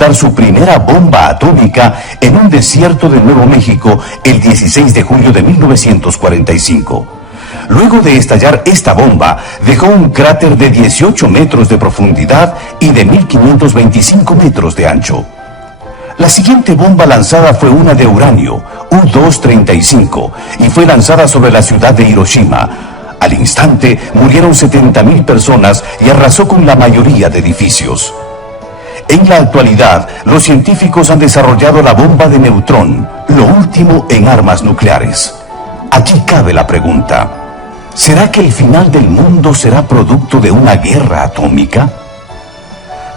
explotar su primera bomba atómica en un desierto de Nuevo México el 16 de julio de 1945. Luego de estallar esta bomba, dejó un cráter de 18 metros de profundidad y de 1525 metros de ancho. La siguiente bomba lanzada fue una de uranio, U-235, y fue lanzada sobre la ciudad de Hiroshima. Al instante murieron 70.000 personas y arrasó con la mayoría de edificios. En la actualidad, los científicos han desarrollado la bomba de neutrón, lo último en armas nucleares. Aquí cabe la pregunta: ¿será que el final del mundo será producto de una guerra atómica?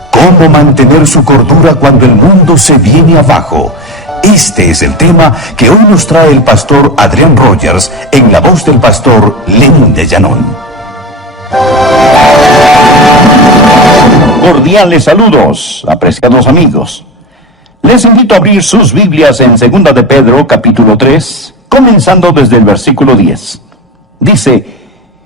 ¿Cómo mantener su cordura cuando el mundo se viene abajo? Este es el tema que hoy nos trae el pastor Adrián Rogers en la voz del pastor Lenín de Llanón. Cordiales saludos, apreciados amigos. Les invito a abrir sus Biblias en 2 de Pedro, capítulo 3, comenzando desde el versículo 10. Dice: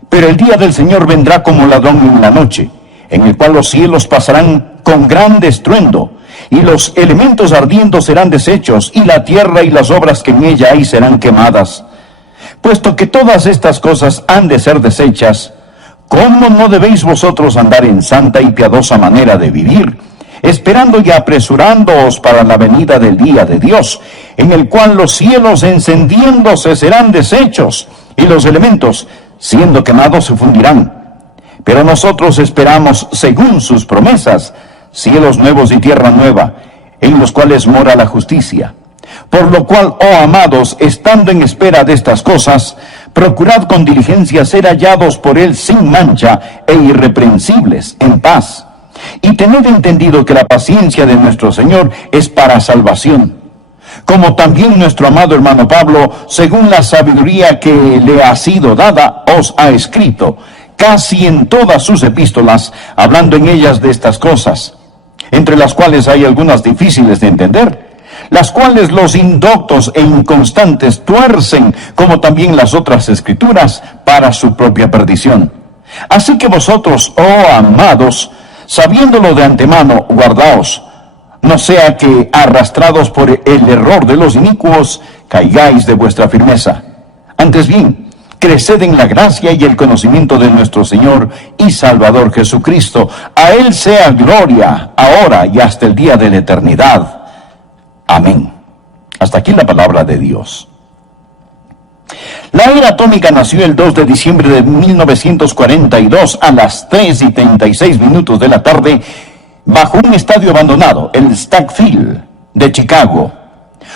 pero el día del Señor vendrá como ladrón en la noche, en el cual los cielos pasarán con gran estruendo, y los elementos ardiendo serán deshechos, y la tierra y las obras que en ella hay serán quemadas. Puesto que todas estas cosas han de ser deshechas, ¿cómo no debéis vosotros andar en santa y piadosa manera de vivir, esperando y apresurándoos para la venida del día de Dios, en el cual los cielos encendiéndose serán deshechos, y los elementos, siendo quemados, se fundirán? Pero nosotros esperamos, según sus promesas, cielos nuevos y tierra nueva, en los cuales mora la justicia. Por lo cual, oh amados, estando en espera de estas cosas, procurad con diligencia ser hallados por él sin mancha e irreprensibles, en paz. Y tened entendido que la paciencia de nuestro Señor es para salvación. Como también nuestro amado hermano Pablo, según la sabiduría que le ha sido dada, os ha escrito, casi en todas sus epístolas, hablando en ellas de estas cosas, entre las cuales hay algunas difíciles de entender, las cuales los indoctos e inconstantes tuercen, como también las otras escrituras, para su propia perdición. Así que vosotros, oh amados, sabiéndolo de antemano, guardaos, no sea que, arrastrados por el error de los inicuos, caigáis de vuestra firmeza. Antes bien, creced en la gracia y el conocimiento de nuestro Señor y Salvador Jesucristo. A Él sea gloria, ahora y hasta el día de la eternidad. Amén. Hasta aquí la palabra de Dios. La era atómica nació el 2 de diciembre de 1942 a las 3:36 de la tarde bajo un estadio abandonado, el Stack Field de Chicago.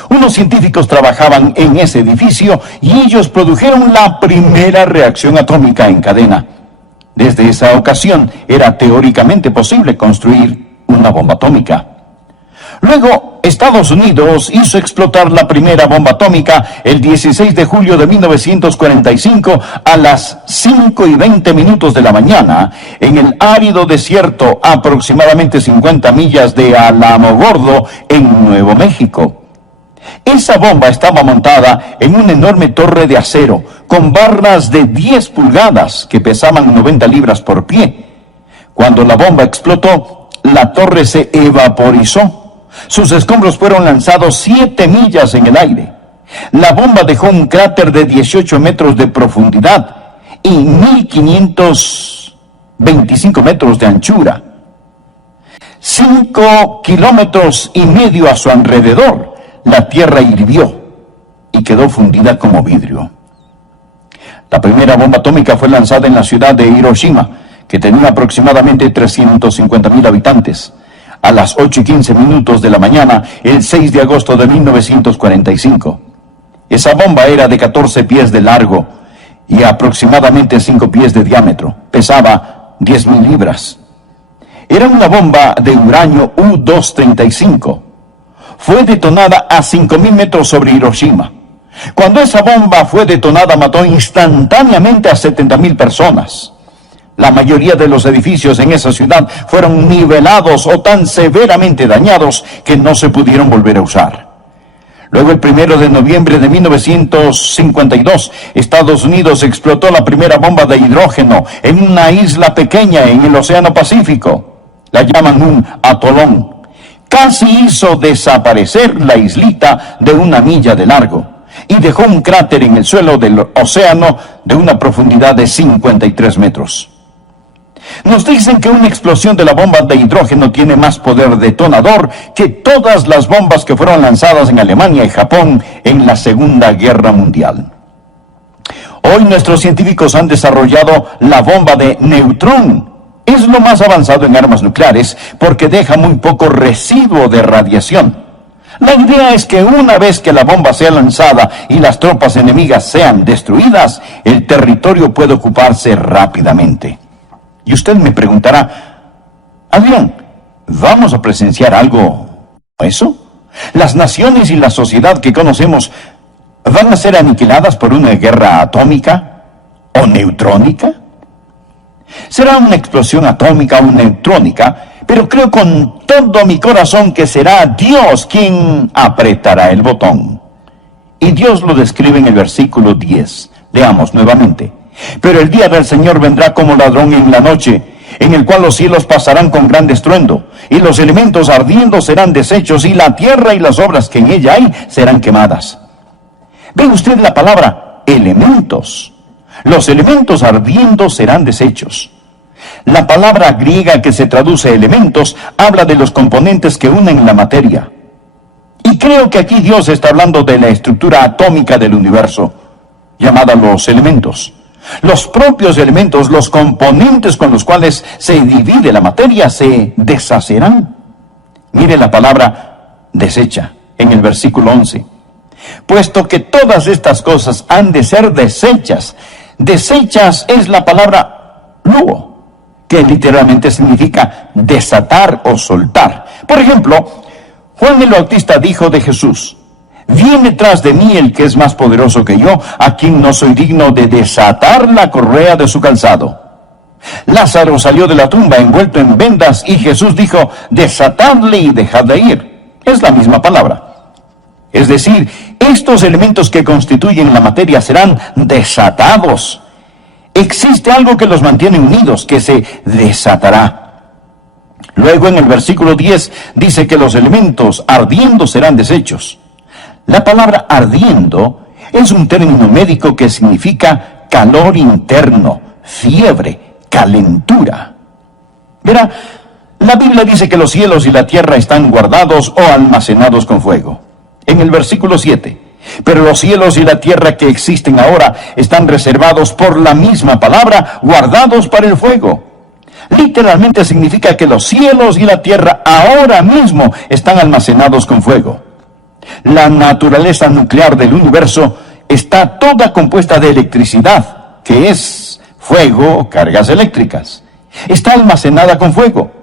Unos científicos trabajaban en ese edificio y ellos produjeron la primera reacción atómica en cadena. Desde esa ocasión era teóricamente posible construir una bomba atómica. Luego, Estados Unidos hizo explotar la primera bomba atómica el 16 de julio de 1945 a las 5:20 de la mañana en el árido desierto aproximadamente 50 millas de Alamogordo en Nuevo México. Esa bomba estaba montada en una enorme torre de acero con barras de 10 pulgadas que pesaban 90 libras por pie. Cuando la bomba explotó, la torre se evaporizó. Sus escombros fueron lanzados 7 millas en el aire. La bomba dejó un cráter de 18 metros de profundidad y 1.525 metros de anchura. 5,5 kilómetros a su alrededor. La tierra hirvió y quedó fundida como vidrio. La primera bomba atómica fue lanzada en la ciudad de Hiroshima, que tenía aproximadamente 350.000 habitantes, a las 8:15 de la mañana, el 6 de agosto de 1945. Esa bomba era de 14 pies de largo y aproximadamente 5 pies de diámetro. Pesaba 10.000 libras. Era una bomba de uranio U-235. Fue detonada a 5.000 metros sobre Hiroshima. Cuando esa bomba fue detonada, mató instantáneamente a 70.000 personas. La mayoría de los edificios en esa ciudad fueron nivelados o tan severamente dañados que no se pudieron volver a usar. Luego, el 1 de noviembre de 1952, Estados Unidos explotó la primera bomba de hidrógeno en una isla pequeña en el Océano Pacífico. La llaman un atolón. casi hizo desaparecer la islita de 1 milla de largo y dejó un cráter en el suelo del océano de una profundidad de 53 metros. Nos dicen que una explosión de la bomba de hidrógeno tiene más poder detonador que todas las bombas que fueron lanzadas en Alemania y Japón en la Segunda Guerra Mundial. Hoy nuestros científicos han desarrollado la bomba de neutrón. Es lo más avanzado en armas nucleares porque deja muy poco residuo de radiación. La idea es que una vez que la bomba sea lanzada y las tropas enemigas sean destruidas, el territorio puede ocuparse rápidamente. Y usted me preguntará, Adrián, ¿vamos a presenciar algo eso? ¿Las naciones y la sociedad que conocemos van a ser aniquiladas por una guerra atómica o neutrónica? Será una explosión atómica o neutrónica, pero creo con todo mi corazón que será Dios quien apretará el botón. Y Dios lo describe en el versículo 10. Leamos nuevamente. Pero el día del Señor vendrá como ladrón en la noche, en el cual los cielos pasarán con gran estruendo, y los elementos ardiendo serán deshechos, y la tierra y las obras que en ella hay serán quemadas. ¿Ve usted la palabra elementos? Los elementos ardiendo serán deshechos. La palabra griega que se traduce elementos habla de los componentes que unen la materia. Y creo que aquí Dios está hablando de la estructura atómica del universo, llamada los elementos. Los propios elementos, los componentes con los cuales se divide la materia, se deshacerán. Mire la palabra desecha en el versículo 11. Puesto que todas estas cosas han de ser deshechas. Deshechas es la palabra luo, que literalmente significa desatar o soltar. Por ejemplo, Juan el Bautista dijo de Jesús: viene tras de mí el que es más poderoso que yo, a quien no soy digno de desatar la correa de su calzado. Lázaro salió de la tumba envuelto en vendas y Jesús dijo: desatadle y dejadle ir. Es la misma palabra. Es decir, estos elementos que constituyen la materia serán desatados. Existe algo que los mantiene unidos, que se desatará. Luego en el versículo 10 dice que los elementos ardiendo serán deshechos. La palabra ardiendo es un término médico que significa calor interno, fiebre, calentura. Verá, la Biblia dice que los cielos y la tierra están guardados o almacenados con fuego. En el versículo 7, pero los cielos y la tierra que existen ahora están reservados por la misma palabra, guardados para el fuego. Literalmente significa que los cielos y la tierra ahora mismo están almacenados con fuego. La naturaleza nuclear del universo está toda compuesta de electricidad, que es fuego o cargas eléctricas. Está almacenada con fuego.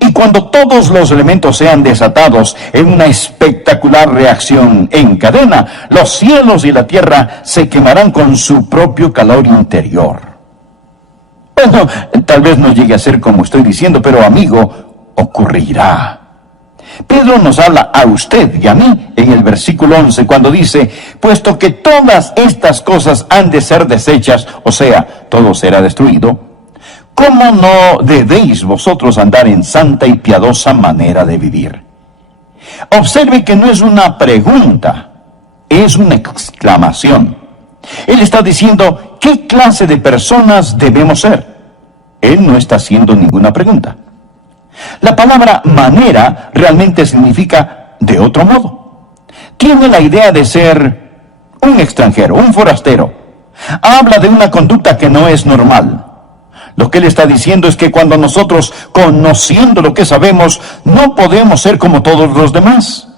Y cuando todos los elementos sean desatados en una espectacular reacción en cadena, los cielos y la tierra se quemarán con su propio calor interior. Bueno, tal vez no llegue a ser como estoy diciendo, pero amigo, ocurrirá. Pedro nos habla a usted y a mí en el versículo 11 cuando dice: puesto que todas estas cosas han de ser deshechas, o sea, todo será destruido, ¿cómo no debéis vosotros andar en santa y piadosa manera de vivir? Observe que no es una pregunta, es una exclamación. Él está diciendo, ¿qué clase de personas debemos ser? Él no está haciendo ninguna pregunta. La palabra manera realmente significa de otro modo. Tiene la idea de ser un extranjero, un forastero. Habla de una conducta que no es normal. Lo que él está diciendo es que cuando nosotros, conociendo lo que sabemos, no podemos ser como todos los demás.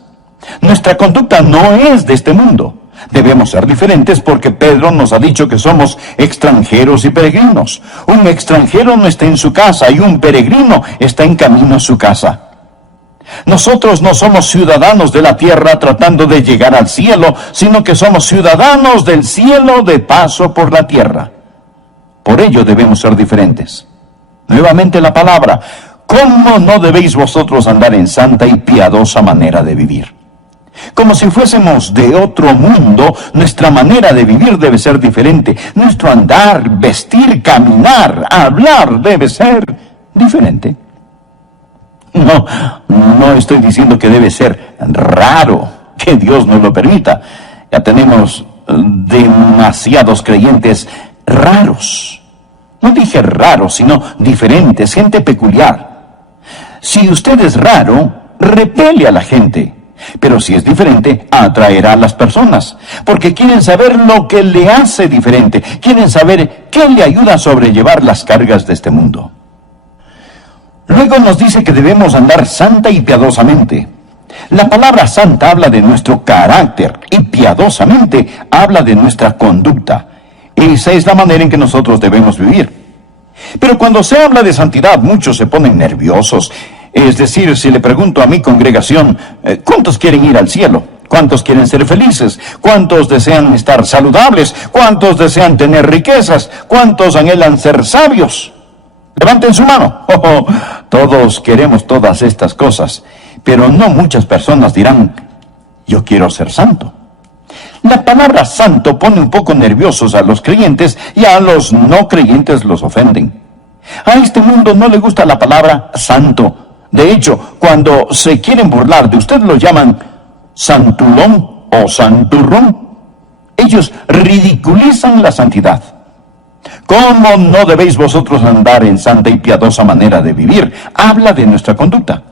Nuestra conducta no es de este mundo. Debemos ser diferentes porque Pedro nos ha dicho que somos extranjeros y peregrinos. Un extranjero no está en su casa y un peregrino está en camino a su casa. Nosotros no somos ciudadanos de la tierra tratando de llegar al cielo, sino que somos ciudadanos del cielo de paso por la tierra. Por ello debemos ser diferentes. Nuevamente la palabra: ¿cómo no debéis vosotros andar en santa y piadosa manera de vivir? Como si fuésemos de otro mundo, nuestra manera de vivir debe ser diferente. Nuestro andar, vestir, caminar, hablar debe ser diferente. No estoy diciendo que debe ser raro, que Dios nos lo permita. Ya tenemos demasiados creyentes raros. No dije raros, sino diferentes, gente peculiar. Si usted es raro, repele a la gente. Pero si es diferente, atraerá a las personas, porque quieren saber lo que le hace diferente, quieren saber qué le ayuda a sobrellevar las cargas de este mundo. Luego nos dice que debemos andar santa y piadosamente. La palabra santa habla de nuestro carácter y piadosamente habla de nuestra conducta. Esa es la manera en que nosotros debemos vivir. Pero cuando se habla de santidad, muchos se ponen nerviosos. Es decir, si le pregunto a mi congregación, ¿cuántos quieren ir al cielo? ¿Cuántos quieren ser felices? ¿Cuántos desean estar saludables? ¿Cuántos desean tener riquezas? ¿Cuántos anhelan ser sabios? Levanten su mano. Todos queremos todas estas cosas, pero no muchas personas dirán, yo quiero ser santo. La palabra santo pone un poco nerviosos a los creyentes y a los no creyentes los ofenden. A este mundo no le gusta la palabra santo. De hecho, cuando se quieren burlar de usted, lo llaman santulón o santurrón. Ellos ridiculizan la santidad. ¿Cómo no debéis vosotros andar en santa y piadosa manera de vivir? Habla de nuestra conducta.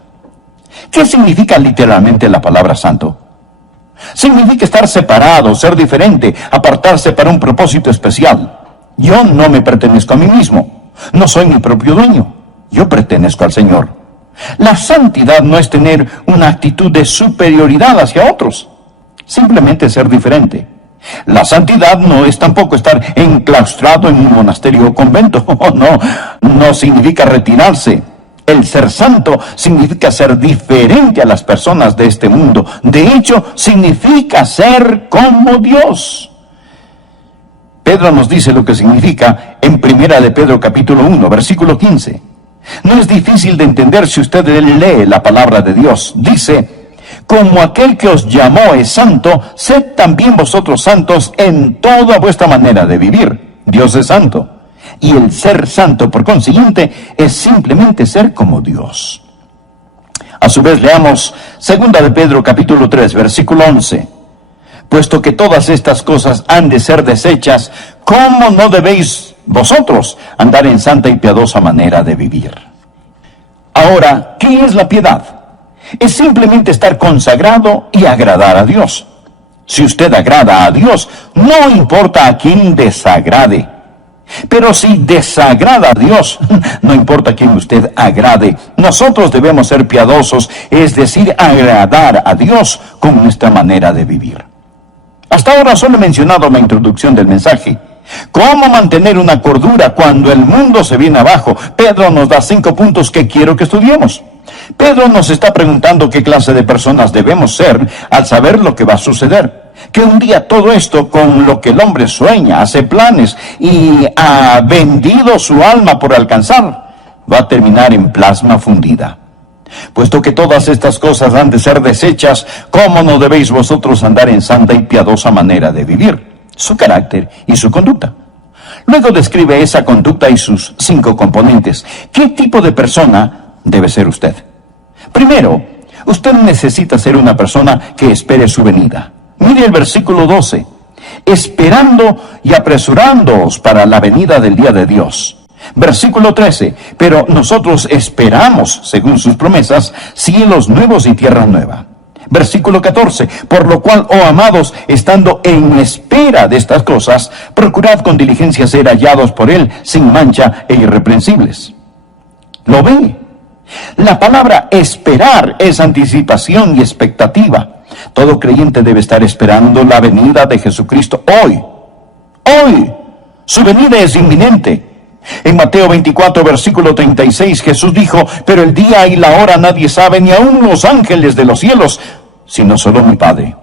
¿Qué significa literalmente la palabra santo? Significa estar separado, ser diferente, apartarse para un propósito especial. Yo no me pertenezco a mí mismo. No soy mi propio dueño. Yo pertenezco al Señor. La santidad no es tener una actitud de superioridad hacia otros, simplemente ser diferente. La santidad no es tampoco estar enclaustrado en un monasterio o convento. No significa retirarse. El ser santo significa ser diferente a las personas de este mundo. De hecho, significa ser como Dios. Pedro nos dice lo que significa en 1 de Pedro capítulo 1, versículo 15. No es difícil de entender si usted lee la palabra de Dios. Dice, como aquel que os llamó es santo, sed también vosotros santos en toda vuestra manera de vivir. Dios es santo. Y el ser santo, por consiguiente, es simplemente ser como Dios. A su vez, leamos 2 de Pedro capítulo 3, versículo 11. Puesto que todas estas cosas han de ser deshechas, ¿cómo no debéis vosotros andar en santa y piadosa manera de vivir? Ahora, ¿qué es la piedad? Es simplemente estar consagrado y agradar a Dios. Si usted agrada a Dios, no importa a quién desagrade. Pero si desagrada a Dios, no importa a quién usted agrade. Nosotros debemos ser piadosos, es decir, agradar a Dios con nuestra manera de vivir. Hasta ahora solo he mencionado la introducción del mensaje. ¿Cómo mantener una cordura cuando el mundo se viene abajo? Pedro nos da 5 puntos que quiero que estudiemos. Pedro nos está preguntando qué clase de personas debemos ser al saber lo que va a suceder. Que un día todo esto con lo que el hombre sueña, hace planes y ha vendido su alma por alcanzar, va a terminar en plasma fundida. Puesto que todas estas cosas han de ser deshechas, ¿cómo no debéis vosotros andar en santa y piadosa manera de vivir? Su carácter y su conducta. Luego describe esa conducta y sus 5 componentes. ¿Qué tipo de persona debe ser usted? Primero, usted necesita ser una persona que espere su venida. Mire el versículo 12. Esperando y apresurándoos para la venida del día de Dios. Versículo 13. Pero nosotros esperamos, según sus promesas, cielos nuevos y tierra nueva. Versículo 14. Por lo cual, oh amados, estando en espera de estas cosas, procurad con diligencia ser hallados por Él, sin mancha e irreprensibles. ¿Lo ve? La palabra esperar es anticipación y expectativa. Todo creyente debe estar esperando la venida de Jesucristo hoy. Hoy. Su venida es inminente. En Mateo 24, versículo 36, Jesús dijo, pero el día y la hora nadie sabe, ni aun los ángeles de los cielos, sino solo mi Padre.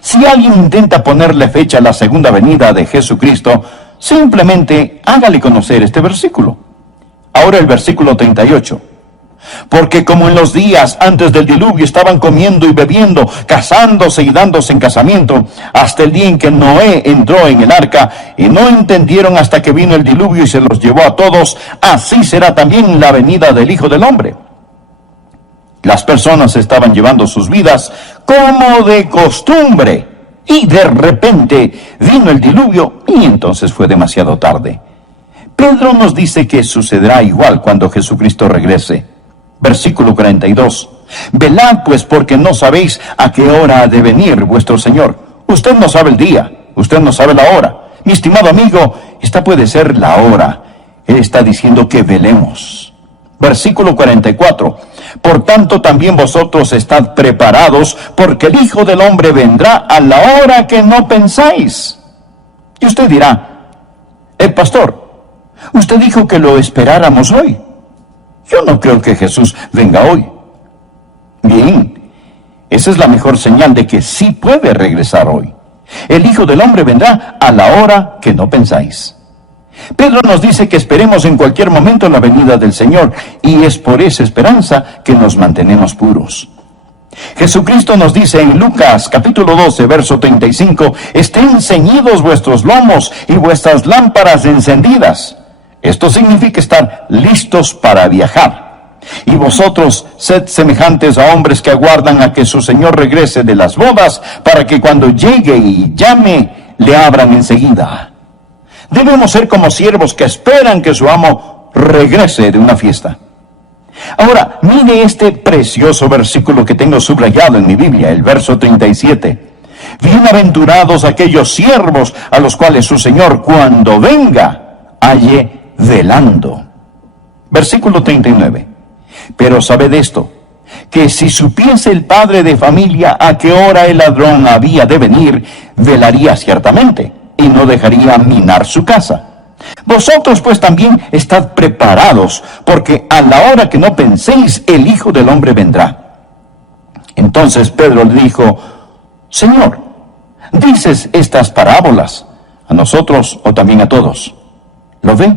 Si alguien intenta ponerle fecha a la segunda venida de Jesucristo, simplemente hágale conocer este versículo. Ahora el versículo 38. Porque como en los días antes del diluvio estaban comiendo y bebiendo, casándose y dándose en casamiento, hasta el día en que Noé entró en el arca, y no entendieron hasta que vino el diluvio y se los llevó a todos, así será también la venida del Hijo del Hombre. Las personas estaban llevando sus vidas como de costumbre. Y de repente vino el diluvio y entonces fue demasiado tarde. Pedro nos dice que sucederá igual cuando Jesucristo regrese. Versículo 42. Velad pues, porque no sabéis a qué hora ha de venir vuestro Señor. Usted no sabe el día, usted no sabe la hora. Mi estimado amigo, esta puede ser la hora. Él está diciendo que velemos. Versículo 44. Por tanto también vosotros estad preparados, porque el Hijo del Hombre vendrá a la hora que no pensáis. Y usted dirá, pastor, usted dijo que lo esperáramos hoy. Yo no creo que Jesús venga hoy. Bien, esa es la mejor señal de que sí puede regresar hoy. El Hijo del Hombre vendrá a la hora que no pensáis. Pedro nos dice que esperemos en cualquier momento la venida del Señor, y es por esa esperanza que nos mantenemos puros. Jesucristo nos dice en Lucas capítulo 12, verso 35, estén ceñidos vuestros lomos y vuestras lámparas encendidas. Esto significa estar listos para viajar. Y vosotros sed semejantes a hombres que aguardan a que su Señor regrese de las bodas, para que cuando llegue y llame, le abran enseguida. Debemos ser como siervos que esperan que su amo regrese de una fiesta. Ahora, mire este precioso versículo que tengo subrayado en mi Biblia, el verso 37. Bienaventurados aquellos siervos a los cuales su Señor, cuando venga, halle velando. Versículo 39. Pero sabed esto, que si supiese el padre de familia a qué hora el ladrón había de venir, velaría ciertamente, y no dejaría minar su casa. Vosotros pues también estad preparados, porque a la hora que no penséis, el Hijo del Hombre vendrá. Entonces Pedro le dijo, Señor, ¿dices estas parábolas a nosotros o también a todos? ¿Lo ve?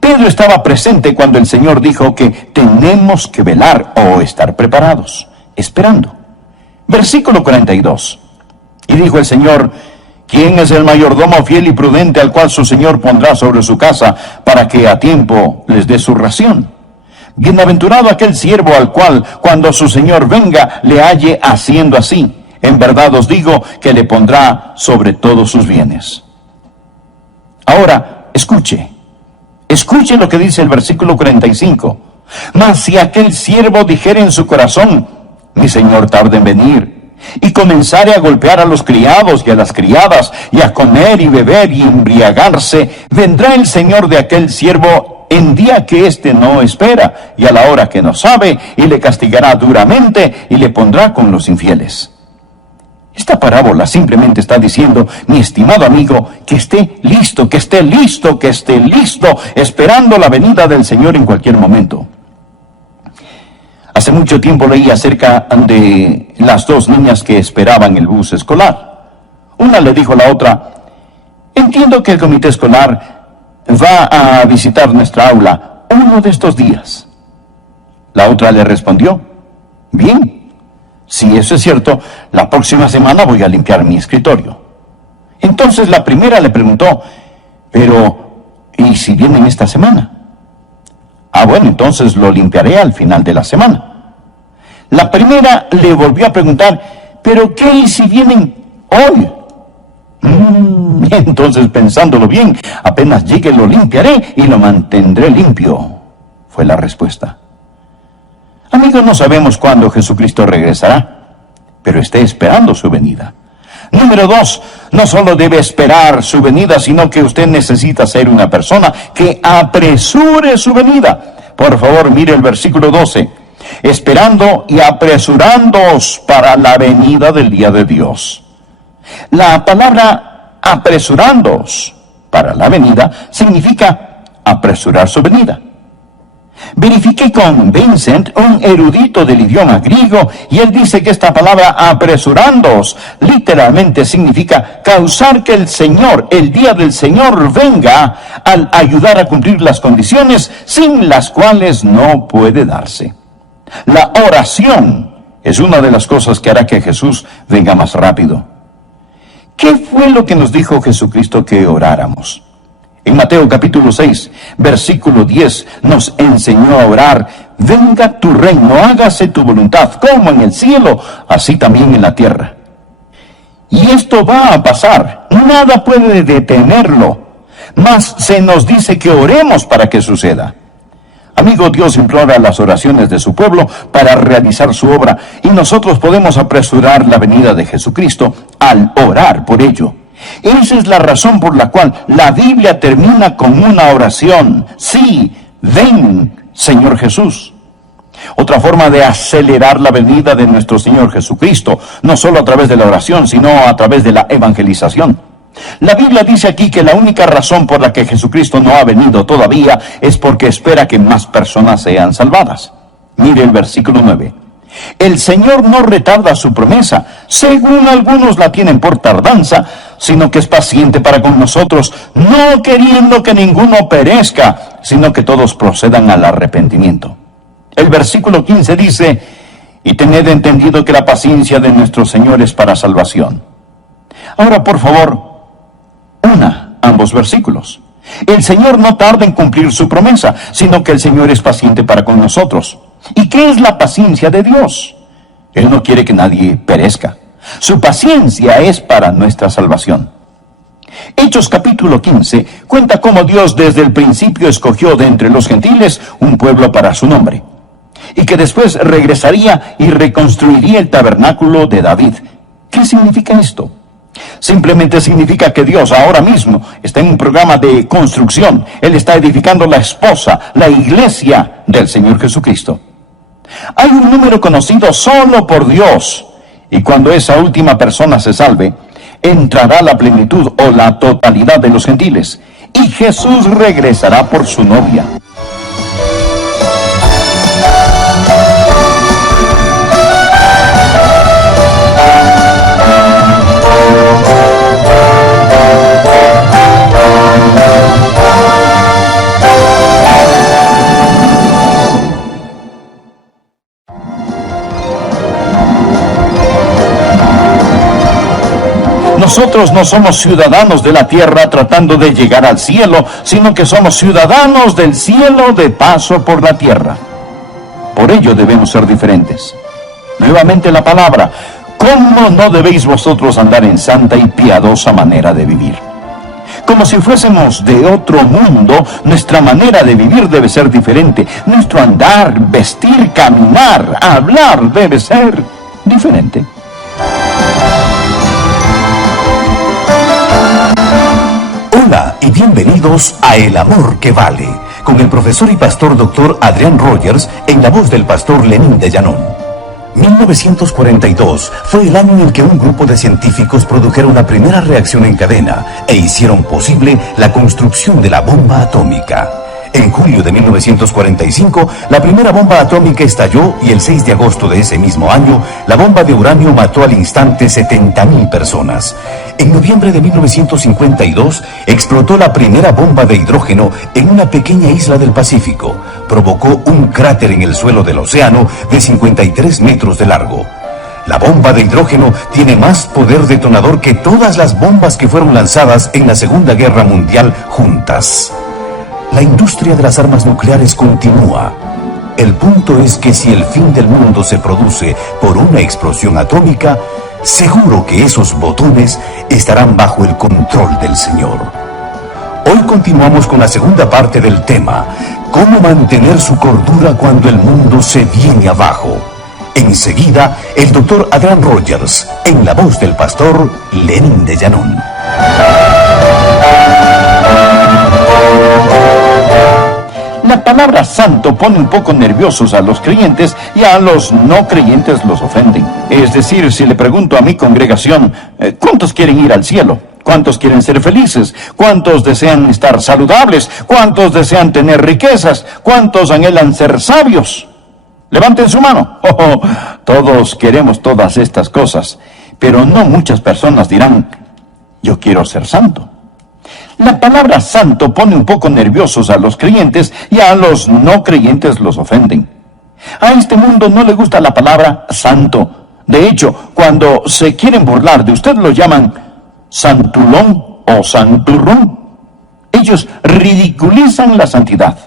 Pedro estaba presente cuando el Señor dijo que tenemos que velar o estar preparados, esperando. Versículo 42. Y dijo el Señor, ¿quién es el mayordomo fiel y prudente al cual su Señor pondrá sobre su casa para que a tiempo les dé su ración? Bienaventurado aquel siervo al cual, cuando su Señor venga, le halle haciendo así. En verdad os digo que le pondrá sobre todos sus bienes. Ahora, escuche lo que dice el versículo 45. Mas si aquel siervo dijere en su corazón, mi Señor tarda en venir, y comenzare a golpear a los criados y a las criadas, y a comer y beber y embriagarse, vendrá el Señor de aquel siervo en día que éste no espera, y a la hora que no sabe, y le castigará duramente, y le pondrá con los infieles. Esta parábola simplemente está diciendo, mi estimado amigo, que esté listo, esperando la venida del Señor en cualquier momento. Hace mucho tiempo leí acerca de las dos niñas que esperaban el bus escolar. Una le dijo a la otra, entiendo que el comité escolar va a visitar nuestra aula uno de estos días. La otra le respondió, bien, si eso es cierto, la próxima semana voy a limpiar mi escritorio. Entonces la primera le preguntó, pero, ¿y si vienen esta semana? Bueno, entonces lo limpiaré al final de la semana. La primera le volvió a preguntar, ¿pero qué y si vienen hoy? Entonces, pensándolo bien, apenas llegue lo limpiaré y lo mantendré limpio, fue la respuesta. Amigos, no sabemos cuándo Jesucristo regresará, pero esté esperando su venida. Número 2, no solo debe esperar su venida, sino que usted necesita ser una persona que apresure su venida. Por favor, mire el versículo 12. Esperando y apresurándoos para la venida del día de Dios. La palabra apresurándoos para la venida significa apresurar su venida. Verifiqué con Vincent, un erudito del idioma griego, y él dice que esta palabra apresurándoos literalmente significa causar que el Señor, el día del Señor, venga al ayudar a cumplir las condiciones sin las cuales no puede darse. La oración es una de las cosas que hará que Jesús venga más rápido. ¿Qué fue lo que nos dijo Jesucristo que oráramos? En Mateo capítulo 6, versículo 10, nos enseñó a orar: venga tu reino, hágase tu voluntad, como en el cielo, así también en la tierra. Y esto va a pasar, nada puede detenerlo, mas se nos dice que oremos para que suceda. Amigo, Dios implora las oraciones de su pueblo para realizar su obra, y nosotros podemos apresurar la venida de Jesucristo al orar por ello. Esa es la razón por la cual la Biblia termina con una oración: sí, ven, Señor Jesús. Otra forma de acelerar la venida de nuestro Señor Jesucristo, no solo a través de la oración, sino a través de la evangelización. La Biblia dice aquí que la única razón por la que Jesucristo no ha venido todavía es porque espera que más personas sean salvadas. Mire el versículo 9. El Señor no retarda su promesa, según algunos la tienen por tardanza, sino que es paciente para con nosotros, no queriendo que ninguno perezca, sino que todos procedan al arrepentimiento. El versículo 15 dice: y tened entendido que la paciencia de nuestro Señor es para salvación. Ahora, por favor, una ambos versículos. El Señor no tarda en cumplir su promesa, sino que el Señor es paciente para con nosotros. ¿Y qué es la paciencia de Dios? Él no quiere que nadie perezca. Su paciencia es para nuestra salvación. Hechos capítulo 15 cuenta cómo Dios desde el principio escogió de entre los gentiles un pueblo para su nombre, y que después regresaría y reconstruiría el tabernáculo de David. ¿Qué significa esto? Simplemente significa que Dios ahora mismo está en un programa de construcción. Él está edificando la esposa, la iglesia del Señor Jesucristo. Hay un número conocido solo por Dios, y cuando esa última persona se salve, entrará la plenitud o la totalidad de los gentiles, y Jesús regresará por su novia. Nosotros no somos ciudadanos de la tierra tratando de llegar al cielo, sino que somos ciudadanos del cielo de paso por la tierra. Por ello debemos ser diferentes. Nuevamente la palabra: ¿cómo no debéis vosotros andar en santa y piadosa manera de vivir? Como si fuésemos de otro mundo, nuestra manera de vivir debe ser diferente. Nuestro andar, vestir, caminar, hablar debe ser diferente. Hola y bienvenidos a El Amor que Vale, con el profesor y pastor Dr. Adrián Rogers en la voz del pastor Lenín de Llanón. 1942 fue el año en el que un grupo de científicos produjeron la primera reacción en cadena e hicieron posible la construcción de la bomba atómica. En julio de 1945, la primera bomba atómica estalló y el 6 de agosto de ese mismo año, la bomba de uranio mató al instante 70.000 personas. En noviembre de 1952, explotó la primera bomba de hidrógeno en una pequeña isla del Pacífico. Provocó un cráter en el suelo del océano de 53 metros de largo. La bomba de hidrógeno tiene más poder detonador que todas las bombas que fueron lanzadas en la Segunda Guerra Mundial juntas. La industria de las armas nucleares continúa. El punto es que si el fin del mundo se produce por una explosión atómica, seguro que esos botones estarán bajo el control del Señor. Hoy continuamos con la segunda parte del tema: ¿cómo mantener su cordura cuando el mundo se viene abajo? Enseguida, el doctor Adrián Rogers, en la voz del pastor Lenín de Llanón. La palabra santo pone un poco nerviosos a los creyentes y a los no creyentes los ofenden. Es decir, si le pregunto a mi congregación, ¿cuántos quieren ir al cielo? ¿Cuántos quieren ser felices? ¿Cuántos desean estar saludables? ¿Cuántos desean tener riquezas? ¿Cuántos anhelan ser sabios? Levanten su mano. Todos queremos todas estas cosas, pero no muchas personas dirán: yo quiero ser santo. La palabra santo pone un poco nerviosos a los creyentes y a los no creyentes los ofenden. A este mundo no le gusta la palabra santo. De hecho, cuando se quieren burlar de usted lo llaman santulón o santurrón. Ellos ridiculizan la santidad.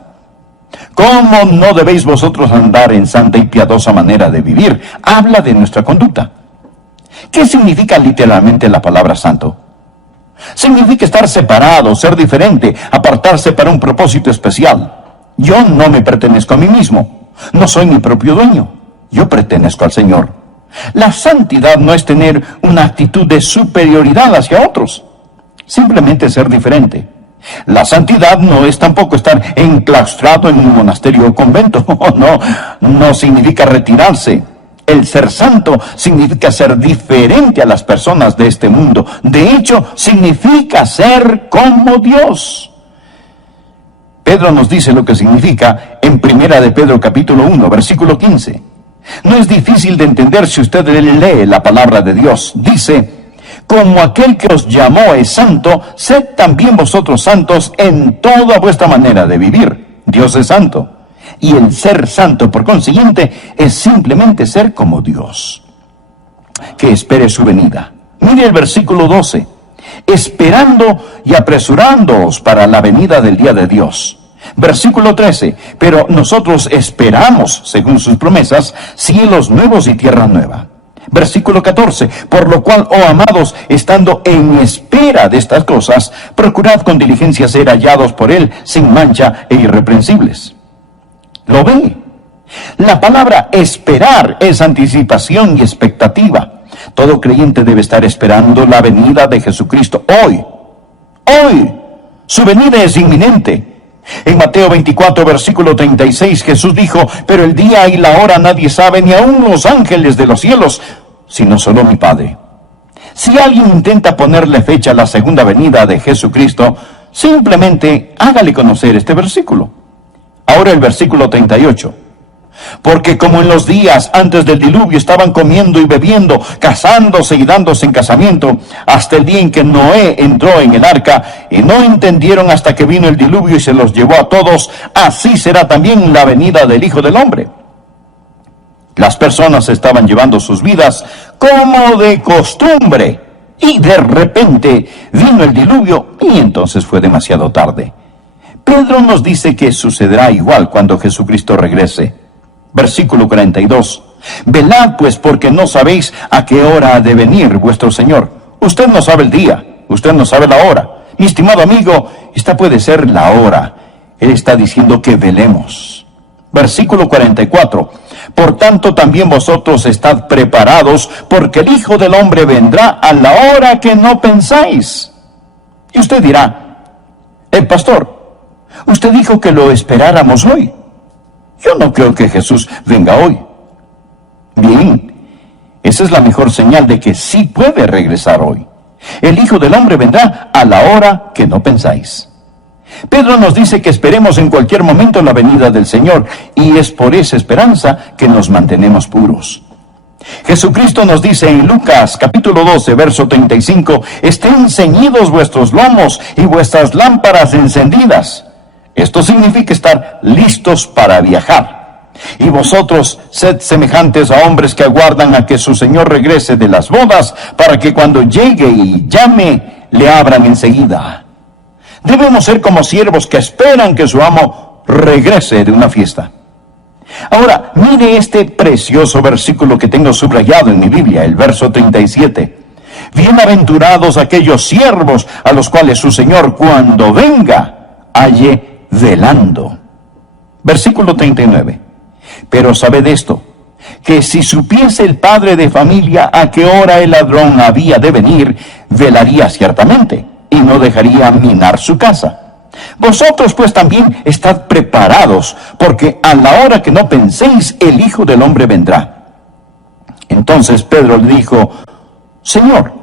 ¿Cómo no debéis vosotros andar en santa y piadosa manera de vivir? Habla de nuestra conducta. ¿Qué significa literalmente la palabra santo? Significa estar separado, ser diferente, apartarse para un propósito especial. Yo no me pertenezco a mí mismo. No soy mi propio dueño. Yo pertenezco al Señor. La santidad no es tener una actitud de superioridad hacia otros. Simplemente ser diferente. La santidad no es tampoco estar enclaustrado en un monasterio o convento. No significa retirarse. El ser santo significa ser diferente a las personas de este mundo. De hecho, significa ser como Dios. Pedro nos dice lo que significa en 1 de Pedro capítulo 1, versículo 15. No es difícil de entender si usted lee la palabra de Dios. Dice: como aquel que os llamó es santo, sed también vosotros santos en toda vuestra manera de vivir. Dios es santo. Y el ser santo, por consiguiente, es simplemente ser como Dios. Que espere su venida. Mire el versículo 12. Esperando y apresurándoos para la venida del día de Dios. Versículo 13. Pero nosotros esperamos, según sus promesas, cielos nuevos y tierra nueva. Versículo 14, por lo cual, oh amados, estando en espera de estas cosas, procurad con diligencia ser hallados por Él, sin mancha e irreprensibles. ¿Lo ve? La palabra esperar es anticipación y expectativa. Todo creyente debe estar esperando la venida de Jesucristo hoy. Hoy. Su venida es inminente. En Mateo 24, versículo 36, Jesús dijo: pero el día y la hora nadie sabe, ni aun los ángeles de los cielos, sino solo mi Padre. Si alguien intenta ponerle fecha a la segunda venida de Jesucristo, simplemente hágale conocer este versículo. Ahora el versículo 38. Porque como en los días antes del diluvio estaban comiendo y bebiendo, casándose y dándose en casamiento, hasta el día en que Noé entró en el arca, y no entendieron hasta que vino el diluvio y se los llevó a todos, así será también la venida del Hijo del Hombre. Las personas estaban llevando sus vidas como de costumbre, y de repente vino el diluvio y entonces fue demasiado tarde. Pedro nos dice que sucederá igual cuando Jesucristo regrese. Versículo 42. Velad pues, porque no sabéis a qué hora ha de venir vuestro Señor. Usted no sabe el día, usted no sabe la hora. Mi estimado amigo, esta puede ser la hora. Él está diciendo que velemos. Versículo 44. Por tanto también vosotros estad preparados, porque el Hijo del Hombre vendrá a la hora que no pensáis. Y usted dirá: pastor, usted dijo que lo esperáramos hoy. Yo no creo que Jesús venga hoy. Bien, esa es la mejor señal de que sí puede regresar hoy. El Hijo del Hombre vendrá a la hora que no pensáis. Pedro nos dice que esperemos en cualquier momento la venida del Señor, y es por esa esperanza que nos mantenemos puros. Jesucristo nos dice en Lucas capítulo 12, verso 35, estén ceñidos vuestros lomos y vuestras lámparas encendidas. Esto significa estar listos para viajar. Y vosotros sed semejantes a hombres que aguardan a que su Señor regrese de las bodas, para que cuando llegue y llame, le abran enseguida. Debemos ser como siervos que esperan que su amo regrese de una fiesta. Ahora, mire este precioso versículo que tengo subrayado en mi Biblia, el verso 37. Bienaventurados aquellos siervos a los cuales su Señor, cuando venga, halle velando. Versículo 39. Pero sabed esto, que si supiese el padre de familia a qué hora el ladrón había de venir, velaría ciertamente, y no dejaría minar su casa. Vosotros pues también estad preparados, porque a la hora que no penséis, el Hijo del Hombre vendrá. Entonces Pedro le dijo: Señor,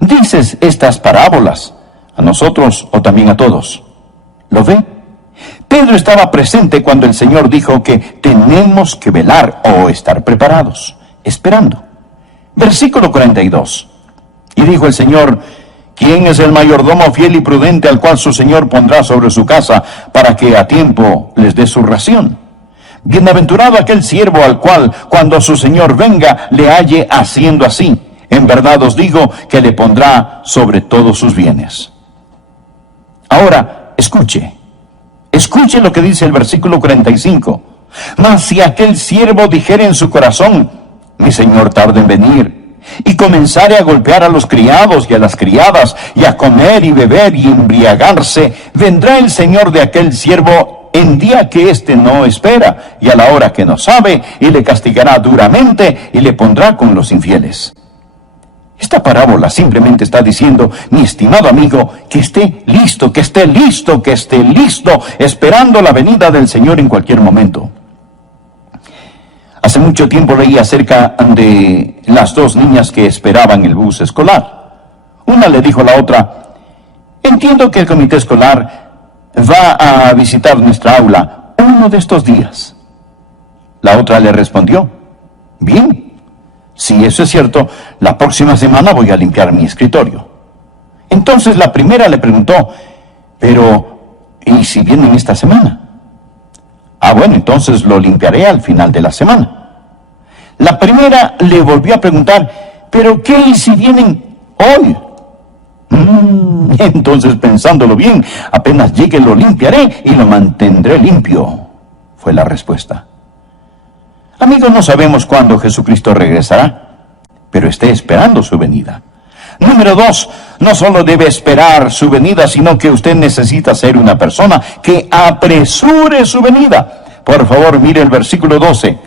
¿dices estas parábolas a nosotros o también a todos? ¿Lo ve? Pedro estaba presente cuando el Señor dijo que tenemos que velar o estar preparados, esperando. Versículo 42. Y dijo el Señor: ¿quién es el mayordomo fiel y prudente al cual su Señor pondrá sobre su casa para que a tiempo les dé su ración? Bienaventurado aquel siervo al cual, cuando su Señor venga, le halle haciendo así. En verdad os digo que le pondrá sobre todos sus bienes. Ahora, Escuche lo que dice el versículo 45. Mas si aquel siervo dijere en su corazón, mi señor tarda en venir, y comenzare a golpear a los criados y a las criadas, y a comer y beber y embriagarse, vendrá el señor de aquel siervo en día que éste no espera, y a la hora que no sabe, y le castigará duramente, y le pondrá con los infieles. Esta parábola simplemente está diciendo, mi estimado amigo, que esté listo, esperando la venida del Señor en cualquier momento. Hace mucho tiempo leí acerca de las dos niñas que esperaban el bus escolar. Una le dijo a la otra, entiendo que el comité escolar va a visitar nuestra aula uno de estos días. La otra le respondió, bien. Si eso es cierto, la próxima semana voy a limpiar mi escritorio. Entonces la primera le preguntó, pero, ¿y si vienen esta semana? Bueno, entonces lo limpiaré al final de la semana. La primera le volvió a preguntar, ¿pero qué y si vienen hoy? Entonces, pensándolo bien, apenas llegue lo limpiaré y lo mantendré limpio, fue la respuesta. Amigos, no sabemos cuándo Jesucristo regresará, pero esté esperando su venida. Número 2, no solo debe esperar su venida, sino que usted necesita ser una persona que apresure su venida. Por favor, mire el versículo 12.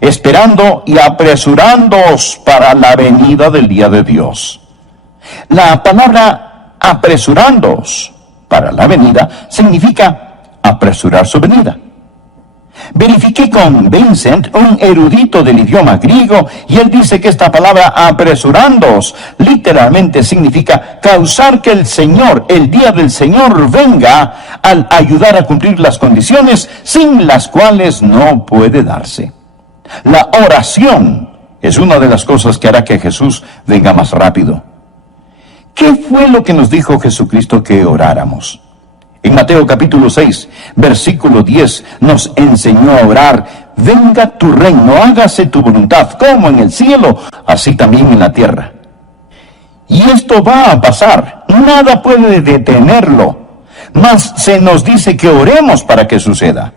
Esperando y apresurándoos para la venida del día de Dios. La palabra apresurándoos para la venida significa apresurar su venida. Verifiqué con Vincent, un erudito del idioma griego, y él dice que esta palabra apresurándoos literalmente significa causar que el Señor, el día del Señor, venga al ayudar a cumplir las condiciones sin las cuales no puede darse. La oración es una de las cosas que hará que Jesús venga más rápido. ¿Qué fue lo que nos dijo Jesucristo que oráramos? En Mateo capítulo 6, versículo 10, nos enseñó a orar, venga tu reino, hágase tu voluntad, como en el cielo, así también en la tierra. Y esto va a pasar, nada puede detenerlo, mas se nos dice que oremos para que suceda.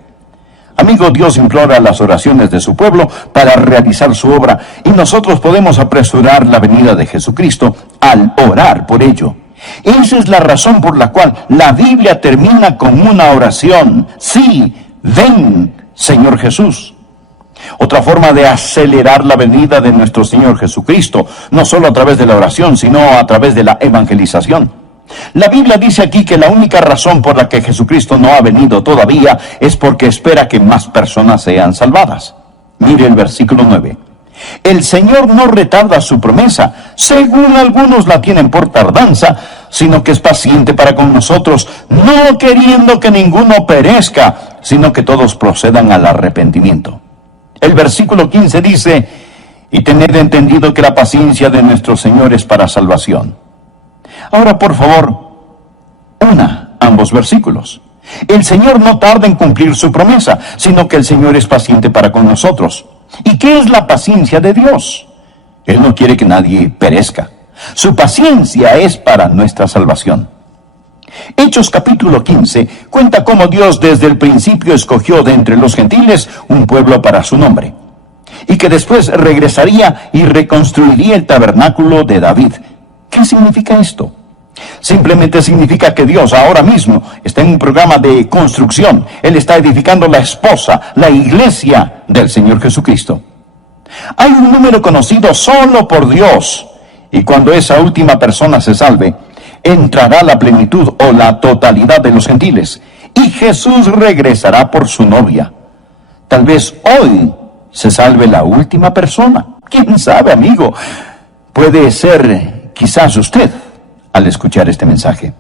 Amigo, Dios implora las oraciones de su pueblo para realizar su obra, y nosotros podemos apresurar la venida de Jesucristo al orar por ello. Esa es la razón por la cual la Biblia termina con una oración. Sí, ven, Señor Jesús. Otra forma de acelerar la venida de nuestro Señor Jesucristo, no solo a través de la oración, sino a través de la evangelización. La Biblia dice aquí que la única razón por la que Jesucristo no ha venido todavía es porque espera que más personas sean salvadas. Mire el versículo 9. El Señor no retarda su promesa, según algunos la tienen por tardanza, sino que es paciente para con nosotros, no queriendo que ninguno perezca, sino que todos procedan al arrepentimiento. El versículo 15 dice, y tened entendido que la paciencia de nuestro Señor es para salvación. Ahora, por favor, ambos versículos. El Señor no tarda en cumplir su promesa, sino que el Señor es paciente para con nosotros. ¿Y qué es la paciencia de Dios? Él no quiere que nadie perezca. Su paciencia es para nuestra salvación. Hechos capítulo 15 cuenta cómo Dios desde el principio escogió de entre los gentiles un pueblo para su nombre, y que después regresaría y reconstruiría el tabernáculo de David. ¿Qué significa esto? Simplemente significa que Dios ahora mismo está en un programa de construcción. Él está edificando la esposa, la iglesia del Señor Jesucristo. Hay un número conocido solo por Dios, y cuando esa última persona se salve, entrará la plenitud o la totalidad de los gentiles, y Jesús regresará por su novia. Tal vez hoy se salve la última persona. ¿Quién sabe, amigo? Puede ser quizás usted al escuchar este mensaje.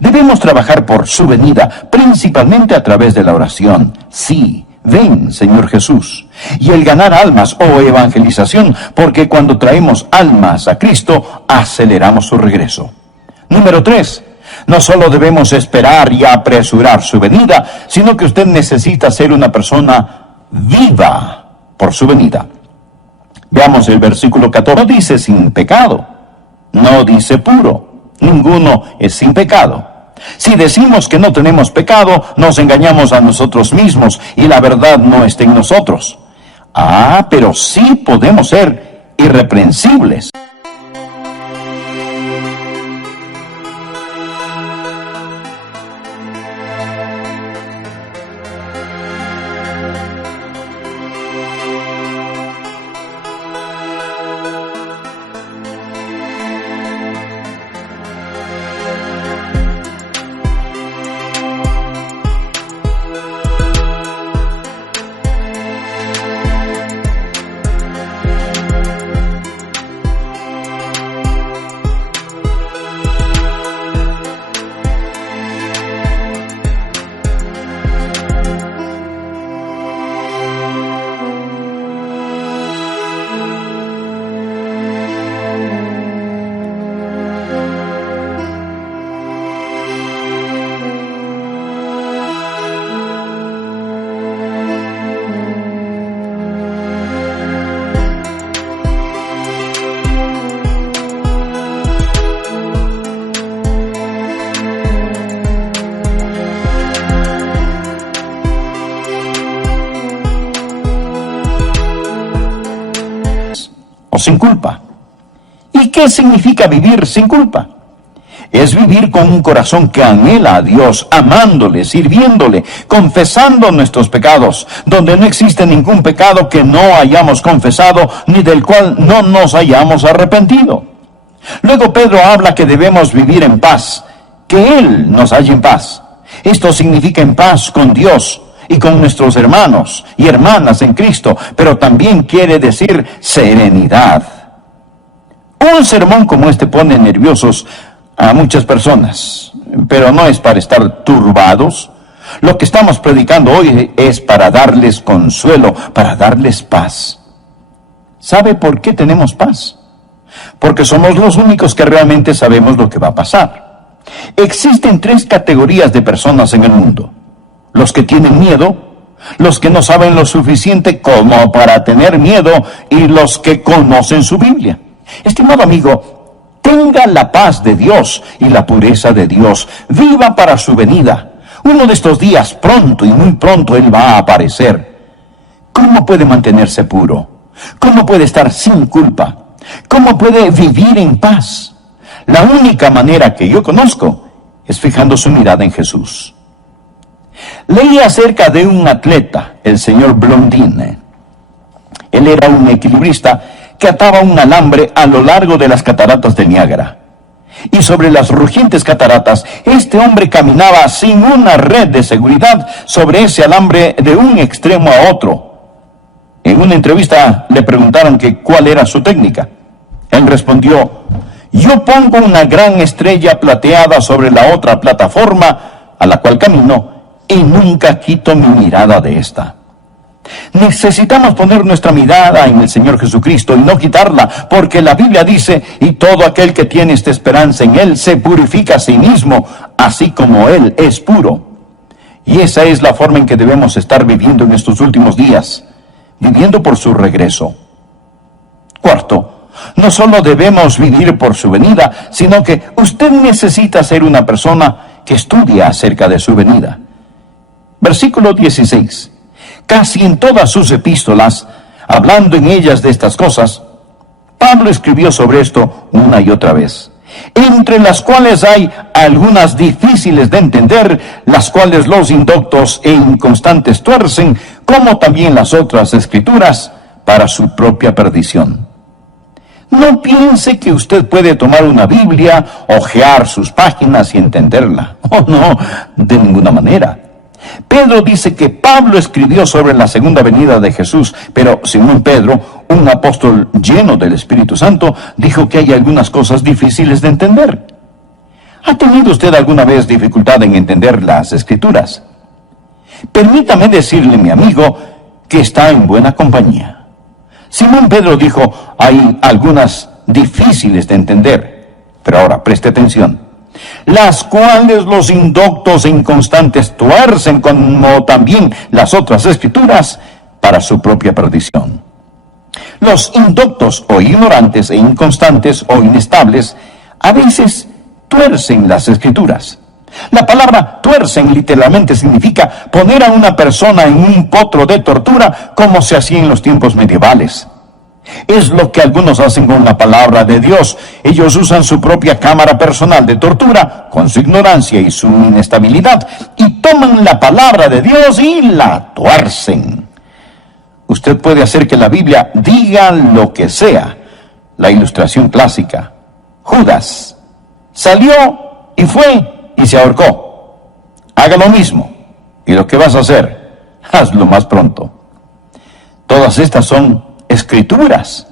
Debemos trabajar por su venida, principalmente a través de la oración. Sí, ven, Señor Jesús. Y el ganar almas o evangelización, porque cuando traemos almas a Cristo, aceleramos su regreso. Número 3, no solo debemos esperar y apresurar su venida, sino que usted necesita ser una persona viva por su venida. Veamos el versículo 14. No dice sin pecado, no dice puro, ninguno es sin pecado. Si decimos que no tenemos pecado, nos engañamos a nosotros mismos y la verdad no está en nosotros. Pero sí podemos ser irreprensibles. Sin culpa. ¿Y qué significa vivir sin culpa? Es vivir con un corazón que anhela a Dios, amándole, sirviéndole, confesando nuestros pecados, donde no existe ningún pecado que no hayamos confesado, ni del cual no nos hayamos arrepentido. Luego Pedro habla que debemos vivir en paz, que Él nos halle en paz. Esto significa en paz con Dios y con nuestros hermanos y hermanas en Cristo, pero también quiere decir serenidad. Un sermón como este pone nerviosos a muchas personas, pero no es para estar turbados. Lo que estamos predicando hoy es para darles consuelo, para darles paz. ¿Sabe por qué tenemos paz? Porque somos los únicos que realmente sabemos lo que va a pasar. Existen 3 categorías de personas en el mundo: los que tienen miedo, los que no saben lo suficiente como para tener miedo, y los que conocen su Biblia. Estimado amigo, tenga la paz de Dios y la pureza de Dios. Viva para su venida. Uno de estos días, pronto y muy pronto, Él va a aparecer. ¿Cómo puede mantenerse puro? ¿Cómo puede estar sin culpa? ¿Cómo puede vivir en paz? La única manera que yo conozco es fijando su mirada en Jesús. Leí acerca de un atleta, el señor Blondin. Él era un equilibrista que ataba un alambre a lo largo de las cataratas del Niágara. Y sobre las rugientes cataratas, este hombre caminaba sin una red de seguridad sobre ese alambre de un extremo a otro. En una entrevista le preguntaron que cuál era su técnica. Él respondió: yo pongo una gran estrella plateada sobre la otra plataforma a la cual camino, y nunca quito mi mirada de esta. Necesitamos poner nuestra mirada en el Señor Jesucristo y no quitarla, porque la Biblia dice: y todo aquel que tiene esta esperanza en Él se purifica a sí mismo, así como Él es puro. Y esa es la forma en que debemos estar viviendo en estos últimos días, viviendo por su regreso. Cuarto, no solo debemos vivir por su venida, sino que usted necesita ser una persona que estudia acerca de su venida. Versículo 16. Casi en todas sus epístolas, hablando en ellas de estas cosas, Pablo escribió sobre esto una y otra vez, entre las cuales hay algunas difíciles de entender, las cuales los indoctos e inconstantes tuercen, como también las otras escrituras, para su propia perdición. No piense que usted puede tomar una Biblia, hojear sus páginas y entenderla. Oh, no, de ninguna manera. Pedro dice que Pablo escribió sobre la segunda venida de Jesús, pero Simón Pedro, un apóstol lleno del Espíritu Santo, dijo que hay algunas cosas difíciles de entender. ¿Ha tenido usted alguna vez dificultad en entender las Escrituras? Permítame decirle, mi amigo, que está en buena compañía. Simón Pedro dijo: hay algunas difíciles de entender, pero ahora preste atención, las cuales los indoctos e inconstantes tuercen, como también las otras escrituras, para su propia perdición. Los indoctos o ignorantes e inconstantes o inestables a veces tuercen las escrituras. La palabra tuercen literalmente significa poner a una persona en un potro de tortura como se hacía en los tiempos medievales. Es lo que algunos hacen con la palabra de Dios. Ellos usan su propia cámara personal de tortura, con su ignorancia y su inestabilidad, y toman la palabra de Dios y la tuercen. Usted puede hacer que la Biblia diga lo que sea. La ilustración clásica. Judas salió y fue y se ahorcó. Haga lo mismo. Y lo que vas a hacer, hazlo más pronto. Todas estas son escrituras.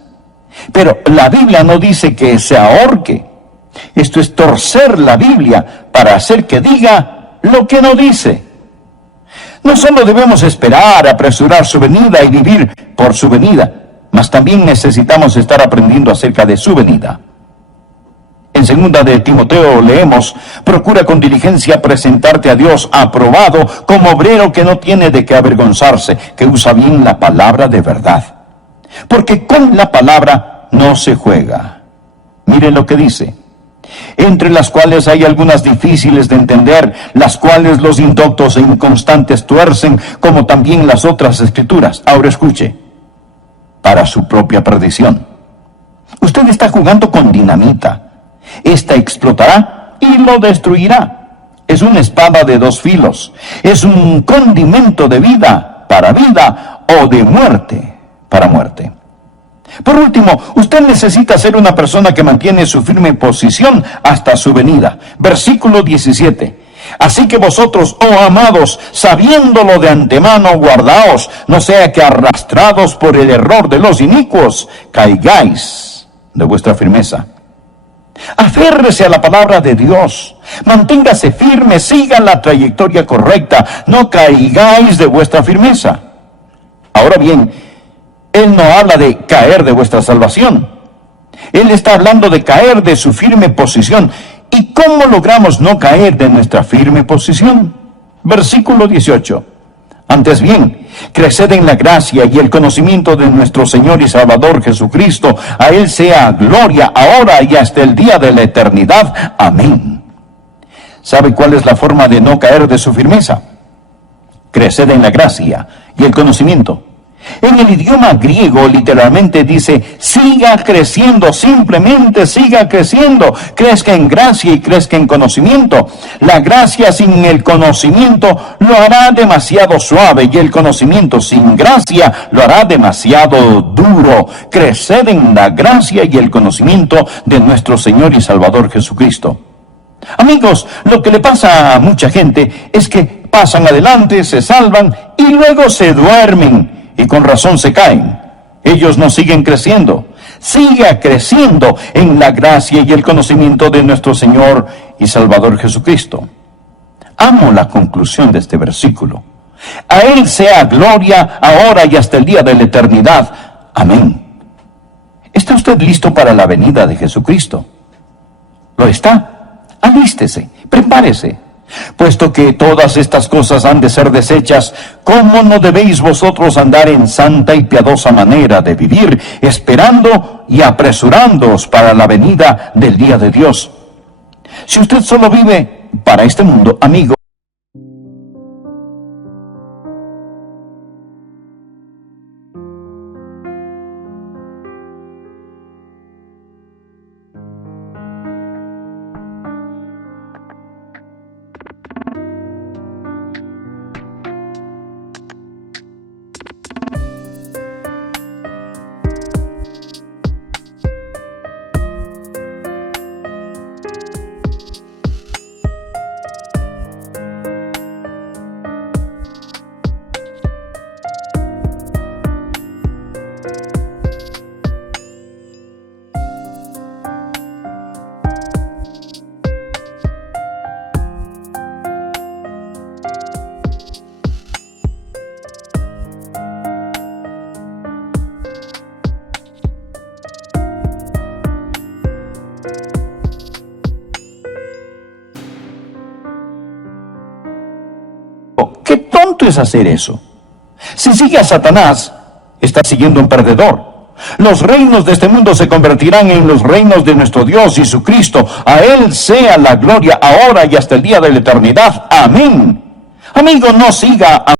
Pero la Biblia no dice que se ahorque. Esto es torcer la Biblia para hacer que diga lo que no dice. No solo debemos esperar, apresurar su venida y vivir por su venida, mas también necesitamos estar aprendiendo acerca de su venida. En 2 de Timoteo leemos: procura con diligencia presentarte a Dios aprobado como obrero que no tiene de qué avergonzarse, que usa bien la palabra de verdad. Porque con la palabra no se juega. Mire lo que dice: entre las cuales hay algunas difíciles de entender, las cuales los indoctos e inconstantes tuercen, como también las otras escrituras. Ahora escuche: para su propia perdición. Usted está jugando con dinamita. Esta explotará y lo destruirá. Es una espada de dos filos. Es un condimento de vida para vida o de muerte para muerte. Por último, usted necesita ser una persona que mantiene su firme posición hasta su venida. Versículo 17. Así que vosotros, oh amados, sabiéndolo de antemano, guardaos, no sea que arrastrados por el error de los inicuos, caigáis de vuestra firmeza. Aférrese a la palabra de Dios, manténgase firme, siga la trayectoria correcta, no caigáis de vuestra firmeza. Ahora bien, Él no habla de caer de vuestra salvación. Él está hablando de caer de su firme posición. ¿Y cómo logramos no caer de nuestra firme posición? Versículo 18. Antes bien, creced en la gracia y el conocimiento de nuestro Señor y Salvador Jesucristo. A Él sea gloria ahora y hasta el día de la eternidad. Amén. ¿Sabe cuál es la forma de no caer de su firmeza? Creced en la gracia y el conocimiento. En el idioma griego literalmente dice: siga creciendo, simplemente siga creciendo. Crezca en gracia y crezca en conocimiento. La gracia sin el conocimiento lo hará demasiado suave, y el conocimiento sin gracia lo hará demasiado duro. Creced en la gracia y el conocimiento de nuestro Señor y Salvador Jesucristo. Amigos, lo que le pasa a mucha gente es que pasan adelante, se salvan y luego se duermen. Y con razón se caen. Ellos no siguen creciendo. Siga creciendo en la gracia y el conocimiento de nuestro Señor y Salvador Jesucristo. Amo la conclusión de este versículo. A Él sea gloria ahora y hasta el día de la eternidad. Amén. ¿Está usted listo para la venida de Jesucristo? ¿Lo está? Alístese, prepárese. Puesto que todas estas cosas han de ser deshechas, ¿cómo no debéis vosotros andar en santa y piadosa manera de vivir, esperando y apresurándoos para la venida del día de Dios? Si usted solo vive para este mundo, amigo, qué tonto es hacer eso. Si sigue a Satanás, está siguiendo a un perdedor. Los reinos de este mundo se convertirán en los reinos de nuestro Dios Jesucristo. A Él sea la gloria ahora y hasta el día de la eternidad. Amén. Amigo, no siga